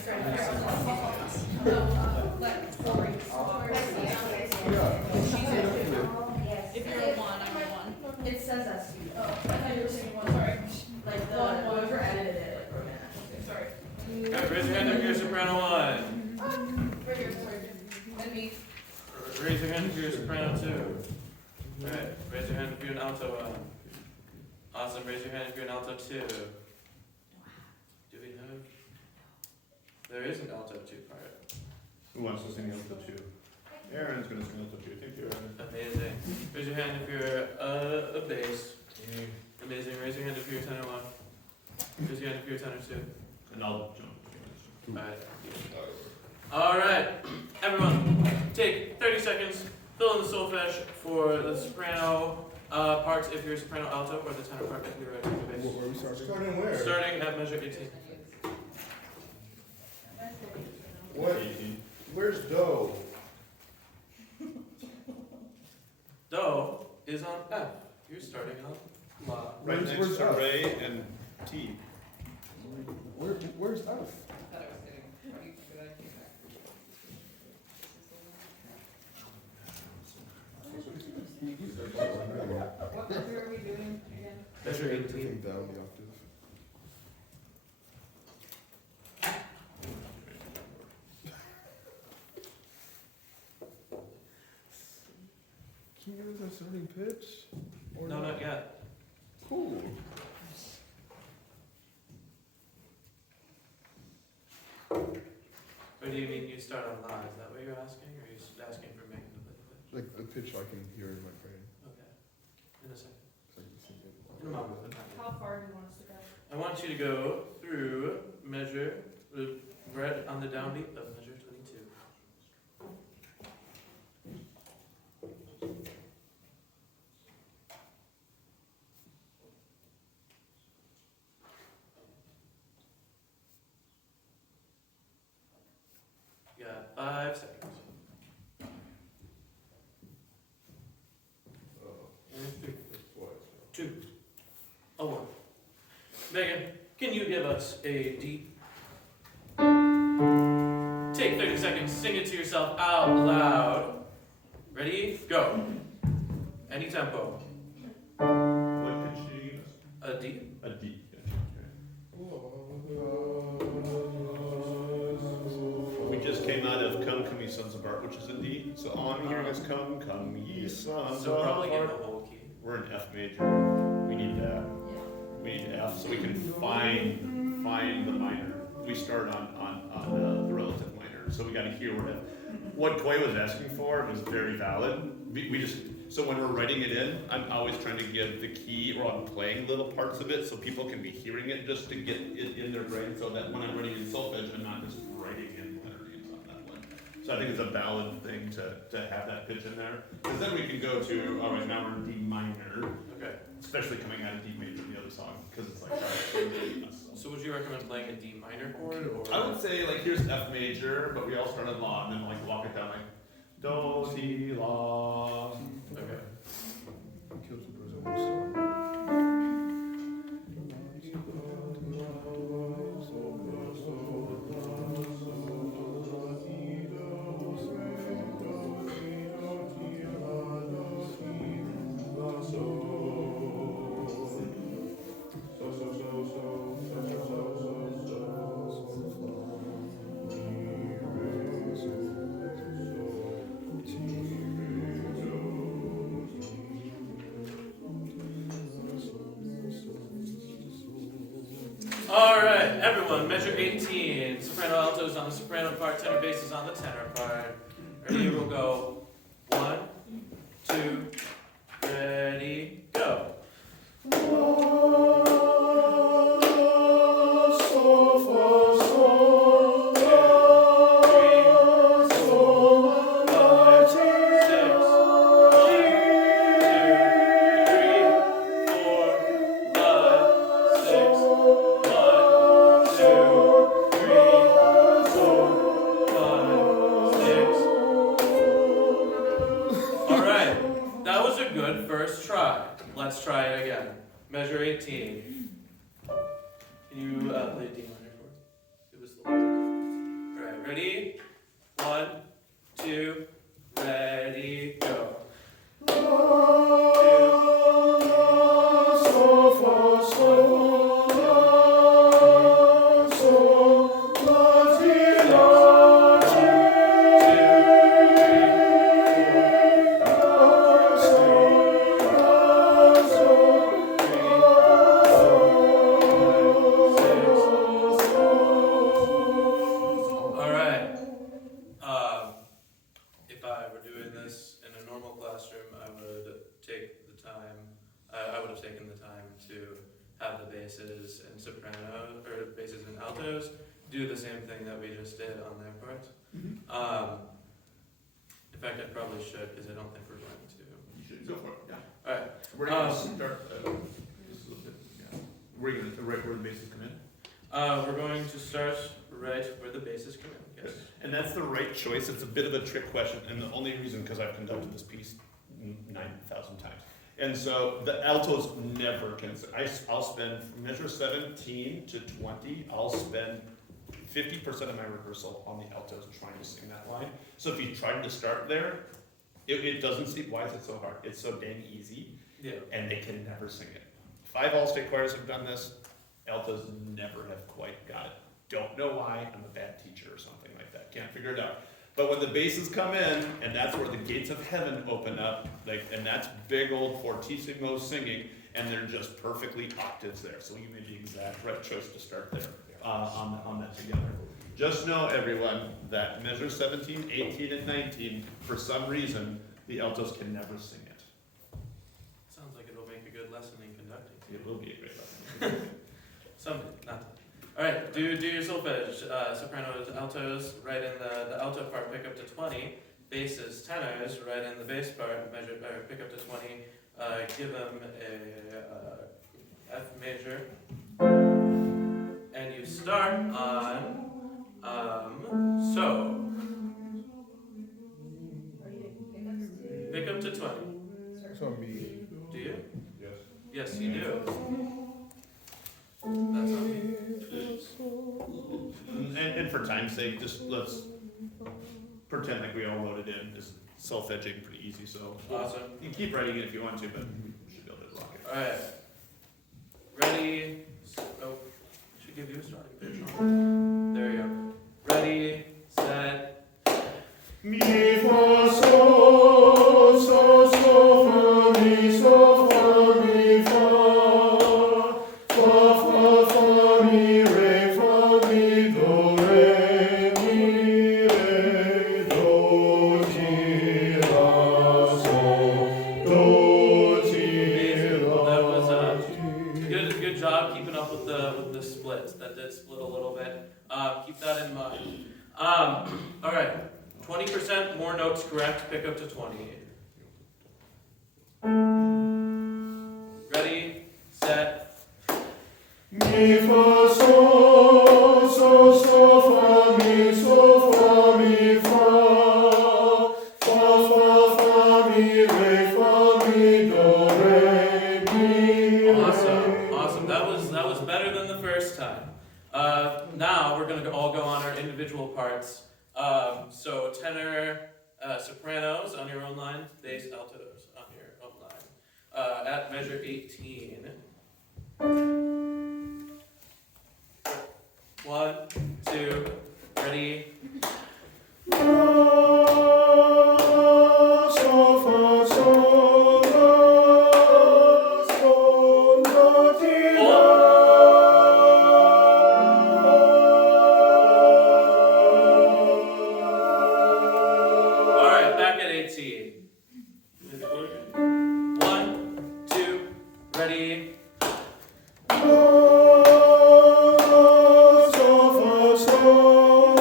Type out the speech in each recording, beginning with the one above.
If you're a one, I'm a one. It says us. Oh, I thought you were saying one, sorry. Like whoever edited it, like wrote it. Sorry. Alright, raise your hand if you're a soprano one. Right here, sorry. And me. Raise your hand if you're a soprano two. Alright, raise your hand if you're an alto one. Awesome, raise your hand if you're an alto two. Do we have? There is an alto two part. Who wants to sing alto two? Aaron's gonna sing alto two. Thank you, Aaron. Amazing. Raise your hand if you're a bass. Amazing. Raise your hand if you're a tenor one. Raise your hand if you're a tenor two. And I'll jump. Alright, everyone, take 30 seconds, fill in the solfege for the soprano parts if you're a soprano alto, or the tenor part if you're a bass. Where are we starting? Starting where? Starting at measure 18. What? Where's Do? Do is on F. You're starting on La. Right Where's next to F? Ray and T. Where's F? I thought I was getting ready for that. What measure are we doing again? Measure 18. Everything down the octave. Can you give us our starting pitch? Or No, not yet. Cool. Or do you mean you start on La? Is that what you're asking? Or are you asking for Megan to play the pitch? Like the pitch I can hear in my brain. Okay. In a second. So I can sing it. In a moment. but not yet. How far do you want us to go? I want you to go through measure, right on the downbeat of measure 22. You got 5 seconds. And 3, What? 2, a 1. Megan, can you give us a D? Take 30 seconds, sing it to yourself out loud. Ready? Go. Any tempo. What pitch did you give us? A D. A D. We just came out of Come Ye Sons of Art, which is a D. So all I'm hearing is Come Ye Sons So of probably get Art. the whole key. We're in F major. We need that. Yeah. We need F so we can find the minor. We start on the relative minor, so we got to hear what Coy was asking for was very valid. We just so when we're writing it in, I'm always trying to give the key, or I'm playing little parts of it so people can be hearing it just to get it in their brain, so that when I'm writing in solfege, I'm not just writing in letter names on that one. So I think it's a valid thing to have that pitch in there, because then we can go to all right, now we're in D minor. Okay. Especially coming out of D major in the other song, because it's like, alright, So would you recommend playing a D minor chord, or? I would say like here's F major, but we all start on La, and then like walk it down like Do, Si, La. Okay. Kills the Brazilian Alright, everyone, measure 18. Soprano altos on the soprano part, tenor basses on the tenor part. Ready, we'll go. 1, 2, ready, go. First try. Let's try it again. Measure 18. Can you play D minor chord? It was the last. Ready? 1, 2, ready, go. Alright. If I were doing this in a normal classroom, I would take the time, I would have taken the time to have the basses and soprano, or basses and altos, do the same thing that we just did on their part. In fact, I probably should, because I don't think we're going to. You should go for it, yeah. Alright, We're gonna start, just a little bit, yeah. We're gonna, right where the basses come in? we're going to start right where the basses come in, yes. And that's the right choice. It's a bit of a trick question, and the only reason, because I've conducted this piece 9,000 times. And so the altos never can, I'll spend, from measure 17 to 20, I'll spend 50% of my rehearsal on the altos trying to sing that line. So if you tried to start there, it doesn't seem, why is it so hard? It's so dang easy, Yeah. and they can never sing it. 5 all-state choirs have done this, altos never have quite got it. Don't know why, I'm a bad teacher or something like that, can't figure it out. But when the basses come in, and that's where the gates of heaven open up, like, and that's big old fortissimo singing, and they're just perfectly octaves there. So you made the exact right choice to start there, on that together. Just know, everyone, that measure 17, 18, and 19, for some reason, the altos can never sing it. Sounds like it'll make a good lesson in conducting. It will be a great lesson. Someday, not. Alright, do your solfege, sopranos, altos, right in the alto part, pick up to 20, basses, tenors, right in the bass part, measure, or pick up to 20, give them a F major, and you start on, so, pick up to 20, That's on me. do you? Yes. Yes, you do. That's on me. And for time's sake, just let's pretend like we all wrote it in. Just self-edging, pretty easy, so. Awesome. You can keep writing it if you want to, but you should be able to rock it. Alright. Ready? Oh, should give you a starting pitch. There you go. Ready, set. Mi, fa, sol, sol, sol, fa, mi, sol, fa, mi, fa, fa, fa, mi, re, fa, mi, do, re, mi, re, do, ti, la, sol, do, ti, la. That was good job keeping up with the splits. That did split a little bit. Keep that in mind. Alright. 20% more notes correct, pick up to 20. Ready, set. Mi, fa, sol, sol, sol, fa, mi, sol, fa, mi, fa, fa, fa, mi, re, fa, mi, do, re, mi, re. Awesome. That was better than the first time. Now we're gonna all go on our individual parts. So tenor, sopranos on your own line, bass, altos on your own line. At measure 18. 1, 2, ready. Alright, back at 18. 1, 2, ready. Sol, fa, sol,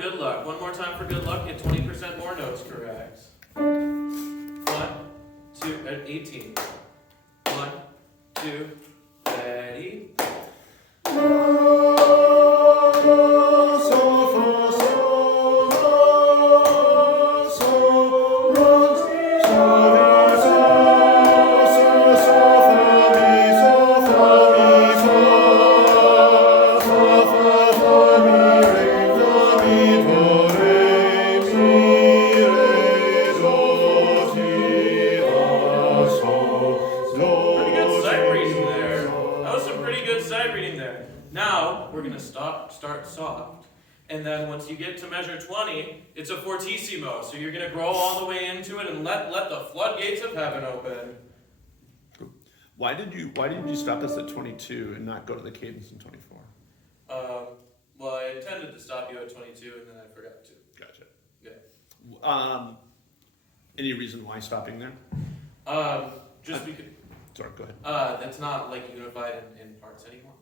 good luck. One more time for good luck. Get 20% more notes correct. 1, 2, 18. 1, 2, ready. Pretty good sight reading there. That was some pretty good sight reading there. Now, we're gonna start soft. And then once you get to measure 20, it's a fortissimo. So you're gonna grow all the way into it and let the floodgates of heaven open. Why did you stop us at 22 and not go to the cadence in 24? Well, I intended to stop you at 22 and then I forgot to. Gotcha. Yeah. Any reason why stopping there? Just because, Sorry, go ahead. that's not like unified in parts anymore.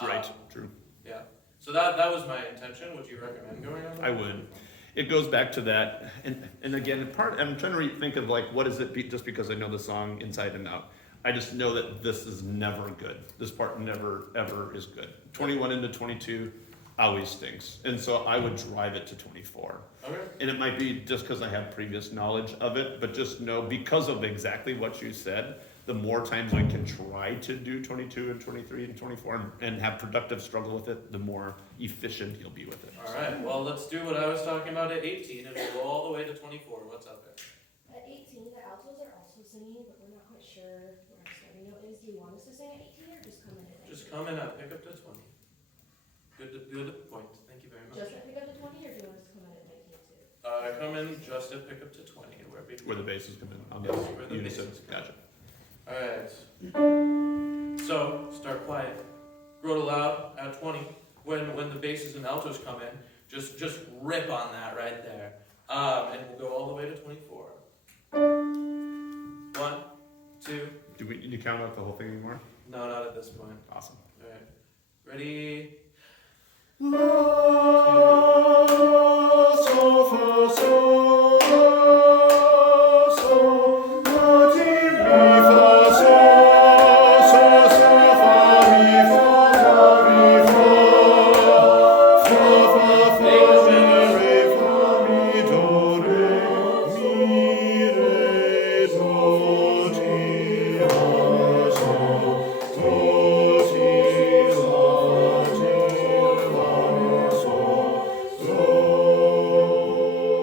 Right, true. Yeah. So that was my intention. Would you recommend going on? I would. It goes back to that, and again, I'm trying to think of like, what is it, just because I know the song inside and out. I just know that this is never good. This part never, ever is good. 21 into 22 always stinks. And so I would drive it to 24. Okay. And it might be just because I have previous knowledge of it, but just know because of exactly what you said, the more times I can try to do 22 and 23 and 24 and have productive struggle with it, the more efficient you'll be with it. All right. Well, let's do what I was talking about at 18 and we'll go all the way to 24. What's up there? At 18, the altos are also singing, but we're not quite sure where our starting note is. Do you want us to sing at 18 or just come in at 19? Just come in up, pick up to 20. Good point. Thank you very much. Just at pick up to 20 or do you want us to come in at 19 too? Come in just at pick up to 20. Where the bass is coming on Yes, the where the unison. bass is coming. Gotcha. All right. So start quiet. Grow to loud at 20. When the basses and altos come in, just rip on that right there. And we'll go all the way to 24. 1, 2. Do we need to count out the whole thing anymore? No, not at this point. Awesome. All right. Ready?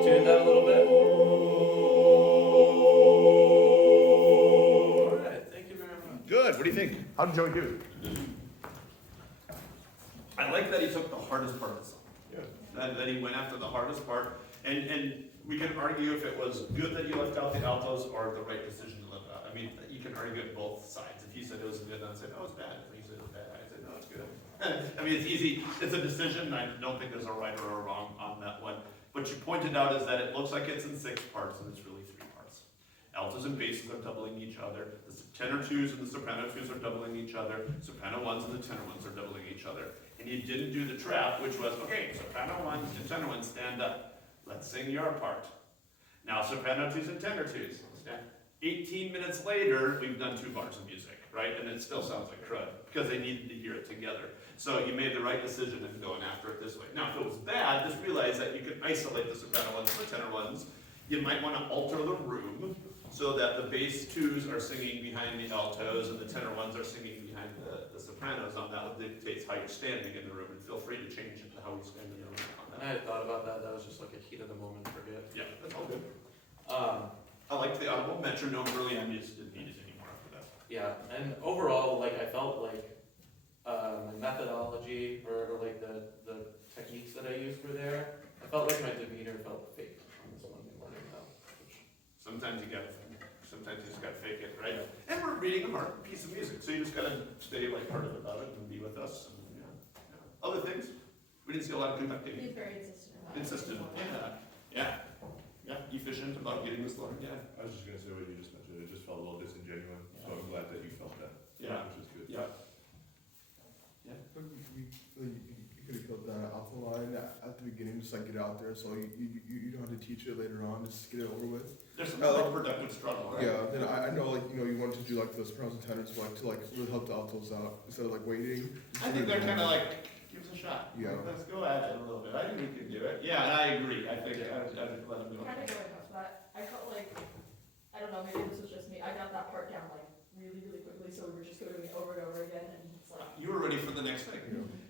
Tune that a little bit. All right. Thank you very much. Good. What do you think? How did Joey do? I like that he took the hardest part of the song. Yeah. That he went after the hardest part. And we can argue if it was good that he left out the altos or the right decision to leave it out. I mean, you can argue it both sides. If he said it was good, then I said, no, it's bad. If he said it was bad, I said, no, it's good. I mean, it's easy. It's a decision. I don't think there's a right or a wrong on that one. What you pointed out is that it looks like it's in 6 parts, and it's really 3 parts. Altos and basses are doubling each other. The tenor 2s and the soprano 2s are doubling each other. Soprano 1s and the tenor 1s are doubling each other. And you didn't do the trap, which was, okay, soprano 1s and tenor 1s, stand up. Let's sing your part. Now soprano 2s and tenor 2s, stand. 18 minutes later, we've done 2 bars of music, right? And it still sounds like crud, because they needed to hear it together. So you made the right decision in going after it this way. Now, if it was bad, just realize that you could isolate the soprano 1s and the tenor 1s. You might want to alter the room so that the bass 2s are singing behind the altos and the tenor 1s are singing behind the sopranos. On that dictates how you're standing in the room, and feel free to change it to how we stand in the room on And that. I had thought about that. That was just like a heat of the moment forget. Yeah, that's all good. Um, I liked the audible metronome early on. You just didn't need it anymore after that. yeah, and overall, like I felt like my methodology or like the techniques that I used were there. I felt like my demeanor felt fake on this Monday morning though. Sometimes you just gotta fake it, right? And we're reading a hard piece of music, so you just gotta stay lighthearted about it and be with us. And, yeah. Other things, we didn't see a lot of conducting. He's very insistent about it. Insistent, yeah, efficient about getting this learned, yeah. I was just gonna say what you just mentioned, it just felt a little disingenuous, so I'm glad that you felt that. Yeah. Which is good. Yeah. But you could have killed the alto line at the beginning beginning, just like get out there, so you don't have to teach it later on, just get it over with. There's some like- productive struggle, right? Yeah, then I know, like, you know, you want to do like the sopranos and tenors, like, to like really help the altos out, instead of like waiting. I think they're kind of like, give us a shot. Yeah. Let's go at it a little bit. I think we can do it. Yeah, and I agree. I think I would let them do Kind of it. going off that, I felt like, I don't know, maybe this was just me, I got that part down like really, really quickly, so we were just doing it over and over again, and it's like. You were ready for the next thing.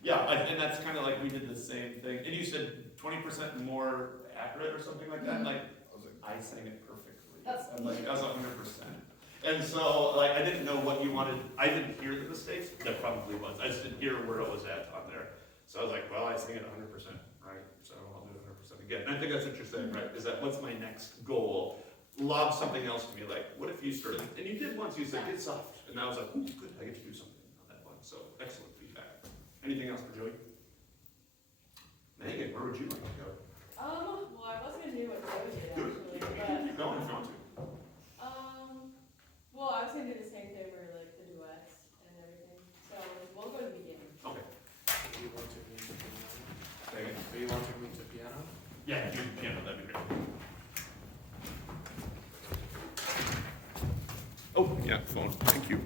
Yeah, and that's kind of like we did the same thing. And you said 20% more accurate or something like that. Like I was like, I sang it perfectly. That's- I'm like, I was 100%. And so, like, I didn't know what you wanted. I didn't hear the mistakes. There probably was. I just didn't hear where it was at on there. So I was like, well, I sang it 100%, right? So I'll do it 100% again. And I think that's what you're saying, right? Is that what's my next goal? Lob something else to me, like, what if you started? And you did once. You said, get soft. And I was like, ooh, good. I get to do something on that one. So excellent feedback. Anything else for Joey? Megan, where would you like to go? Well, I was gonna do what Joe did Do it. actually, Keep but, going if you want to. well, I was gonna do the same thing where like the duets and everything, so we'll go to the beginning. Okay. Do you want to move to piano? Megan? Do you want to move to piano? Yeah, you piano, that'd be great. Oh, yeah, phone. Thank you.